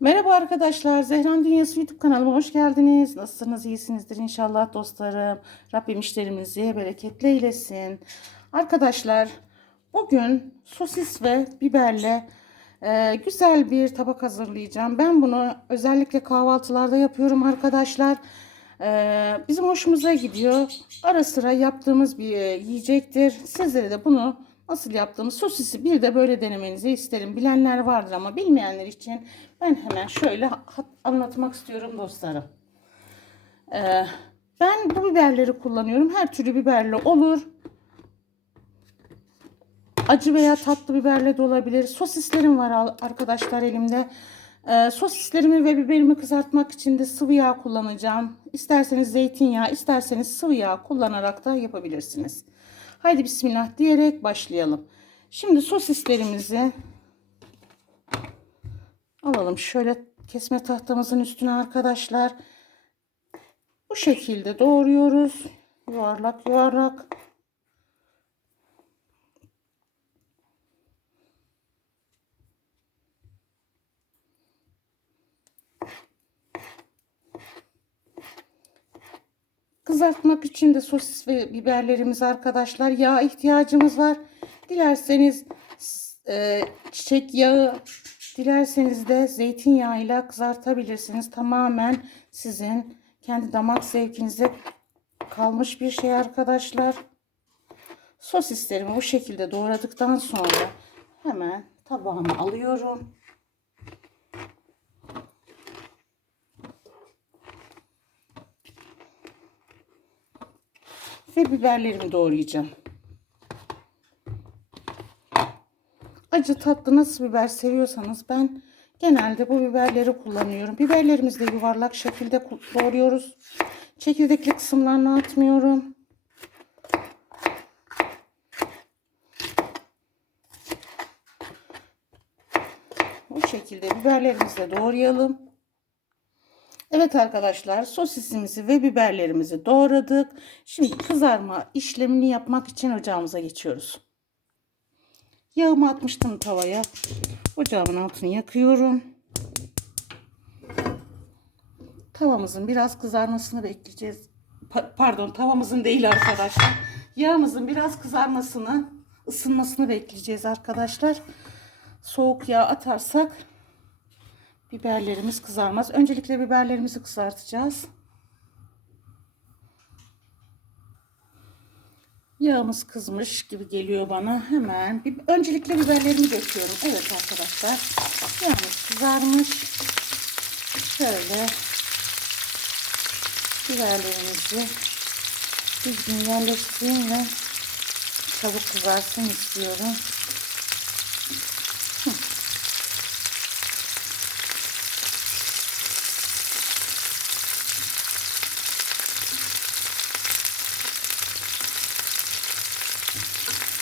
Merhaba arkadaşlar, Zehran Dünyası YouTube kanalıma hoş geldiniz. Nasılsınız? İyisinizdir inşallah dostlarım. Rabbim işlerimizi bereketli eylesin. Arkadaşlar, bugün sosis ve biberle e, güzel bir tabak hazırlayacağım. Ben bunu özellikle kahvaltılarda yapıyorum arkadaşlar. E, bizim hoşumuza gidiyor. Ara sıra yaptığımız bir e, yiyecektir. Sizlere de bunu nasıl yaptığımız sosisi bir de böyle denemenizi isterim. Bilenler vardır ama bilmeyenler için ben hemen şöyle anlatmak istiyorum dostlarım. Ee, ben bu biberleri kullanıyorum. Her türlü biberle olur. Acı veya tatlı biberle de olabilir. Sosislerim var arkadaşlar elimde. Ee, sosislerimi ve biberimi kızartmak için de sıvı yağ kullanacağım. İsterseniz zeytinyağı, isterseniz sıvı yağ kullanarak da yapabilirsiniz. Haydi bismillah diyerek başlayalım. Şimdi sosislerimizi alalım. Şöyle kesme tahtamızın üstüne arkadaşlar. Bu şekilde doğruyoruz. Yuvarlak yuvarlak. Kızartmak için de sosis ve biberlerimiz arkadaşlar. Yağ ihtiyacımız var. Dilerseniz e, çiçek yağı, dilerseniz de zeytinyağıyla kızartabilirsiniz. Tamamen sizin kendi damak zevkinize kalmış bir şey arkadaşlar. Sosislerimi bu şekilde doğradıktan sonra hemen tabağıma alıyorum. Ve biberlerimi doğrayacağım. Acı tatlı nasıl biber seviyorsanız ben genelde bu biberleri kullanıyorum. Biberlerimizi de yuvarlak şekilde doğruyoruz. Çekirdekli kısımlarını atmıyorum. Bu şekilde biberlerimizi de doğrayalım. Evet arkadaşlar sosisimizi ve biberlerimizi doğradık. Şimdi kızarma işlemini yapmak için ocağımıza geçiyoruz. Yağımı atmıştım tavaya. Ocağımın altını yakıyorum. Tavamızın biraz kızarmasını bekleyeceğiz. Pa- pardon tavamızın değil arkadaşlar. Yağımızın biraz kızarmasını, ısınmasını bekleyeceğiz arkadaşlar. Soğuk yağ atarsak biberlerimiz kızarmaz. Öncelikle biberlerimizi kızartacağız. Yağımız kızmış gibi geliyor bana. Hemen bir, öncelikle biberlerimi döküyorum. Evet arkadaşlar. Yağımız kızarmış. Şöyle biberlerimizi düzgün yerleştireyim ve çabuk kızarsın istiyorum.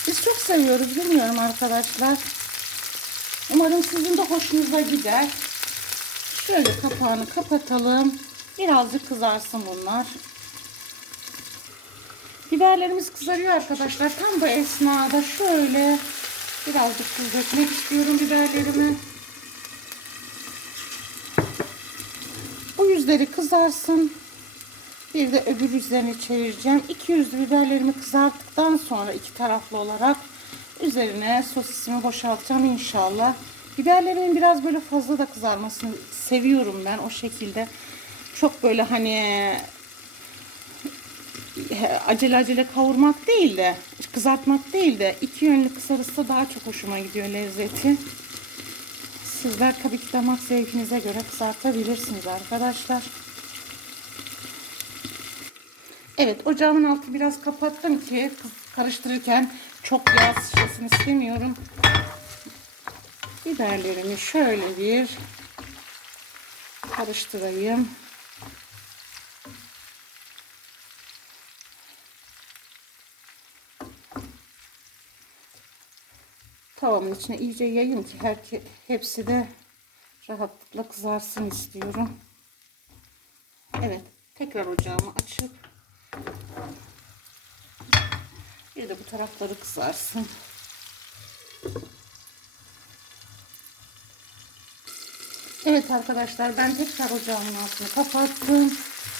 Biz çok seviyoruz bilmiyorum arkadaşlar. Umarım sizin de hoşunuza gider. Şöyle kapağını kapatalım. Birazcık kızarsın bunlar. Biberlerimiz kızarıyor arkadaşlar. Tam bu esnada şöyle birazcık tuz dökmek istiyorum biberlerimi. Bu yüzleri kızarsın. Bir de öbür yüzlerini çevireceğim. İki yüzlü biberlerimi kızarttıktan sonra iki taraflı olarak üzerine sosisimi boşaltacağım inşallah. Biberlerimin biraz böyle fazla da kızarmasını seviyorum ben o şekilde. Çok böyle hani acele acele kavurmak değil de kızartmak değil de iki yönlü kızarırsa daha çok hoşuma gidiyor lezzeti. Sizler tabii ki damak zevkinize göre kızartabilirsiniz arkadaşlar. Evet ocağımın altını biraz kapattım ki karıştırırken çok yağ sıçrasını istemiyorum. Biberlerimi şöyle bir karıştırayım. Tavamın içine iyice yayayım ki her hepsi de rahatlıkla kızarsın istiyorum. Evet tekrar ocağımı açıp bir de bu tarafları kızarsın. Evet arkadaşlar ben tekrar ocağımın altını kapattım.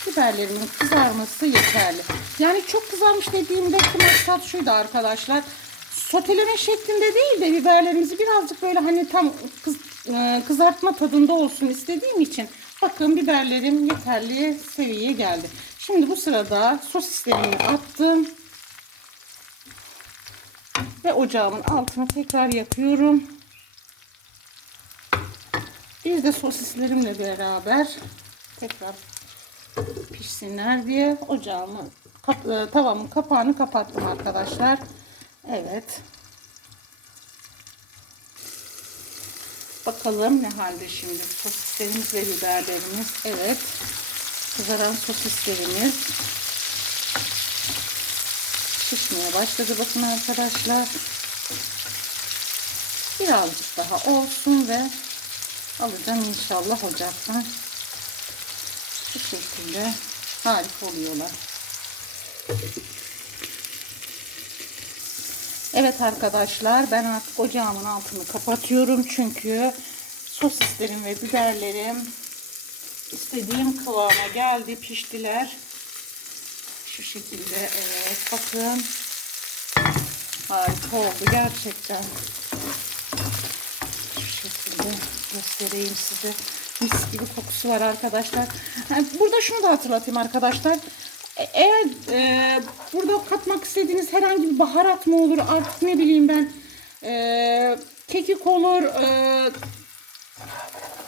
Biberlerimin kızarması yeterli. Yani çok kızarmış dediğimdeki maksat şuydu arkadaşlar. Soteleme şeklinde değil de biberlerimizi birazcık böyle hani tam kız, e, kızartma tadında olsun istediğim için bakın biberlerim yeterli seviyeye geldi. Şimdi bu sırada sosislerimi attım. Ve ocağımın altını tekrar yakıyorum. Bir de sosislerimle beraber tekrar pişsinler diye ocağımı kap, e, tavamın kapağını kapattım arkadaşlar. Evet. Bakalım ne halde şimdi sosislerimiz ve biberlerimiz. Evet. Kızaran sosislerimiz şişmeye başladı bakın arkadaşlar. Birazcık daha olsun ve alacağım inşallah ocaktan. Bu şekilde harika oluyorlar. Evet arkadaşlar ben artık ocağımın altını kapatıyorum çünkü sosislerim ve biberlerim istediğim kıvama geldi piştiler. Şu şekilde evet bakın harika oldu gerçekten. Şu şekilde göstereyim size. Mis gibi kokusu var arkadaşlar. Burada şunu da hatırlatayım arkadaşlar. E- Eğer e, burada katmak istediğiniz herhangi bir baharat mı olur artık ne bileyim ben e, kekik olur, e,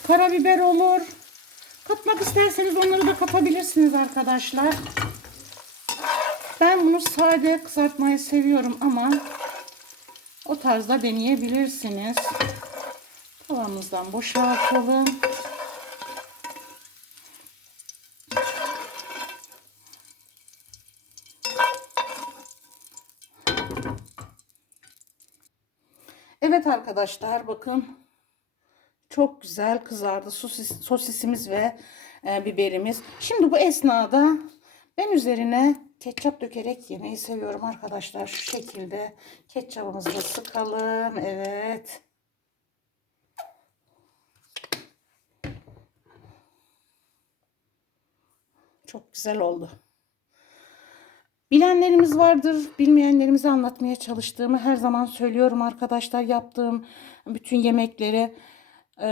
karabiber olur. Katmak isterseniz onları da katabilirsiniz arkadaşlar. Ben bunu sade kızartmayı seviyorum ama o tarzda deneyebilirsiniz. Tavamızdan boşaltalım. Evet arkadaşlar bakın çok güzel kızardı sosis, sosisimiz ve e, biberimiz. Şimdi bu esnada ben üzerine ketçap dökerek yemeyi seviyorum arkadaşlar. Şu şekilde ketçapımızı da sıkalım. Evet. Çok güzel oldu. Bilenlerimiz vardır, bilmeyenlerimize anlatmaya çalıştığımı her zaman söylüyorum arkadaşlar. Yaptığım bütün yemekleri Ee,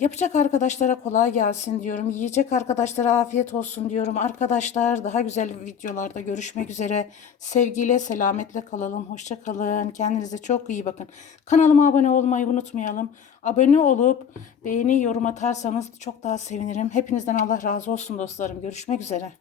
yapacak arkadaşlara kolay gelsin diyorum. Yiyecek arkadaşlara afiyet olsun diyorum. Arkadaşlar daha güzel videolarda görüşmek üzere. Sevgiyle, selametle kalalım. Hoşça kalın. Kendinize çok iyi bakın. Kanalıma abone olmayı unutmayalım. Abone olup beğeni, yorum atarsanız çok daha sevinirim. Hepinizden Allah razı olsun dostlarım. Görüşmek üzere.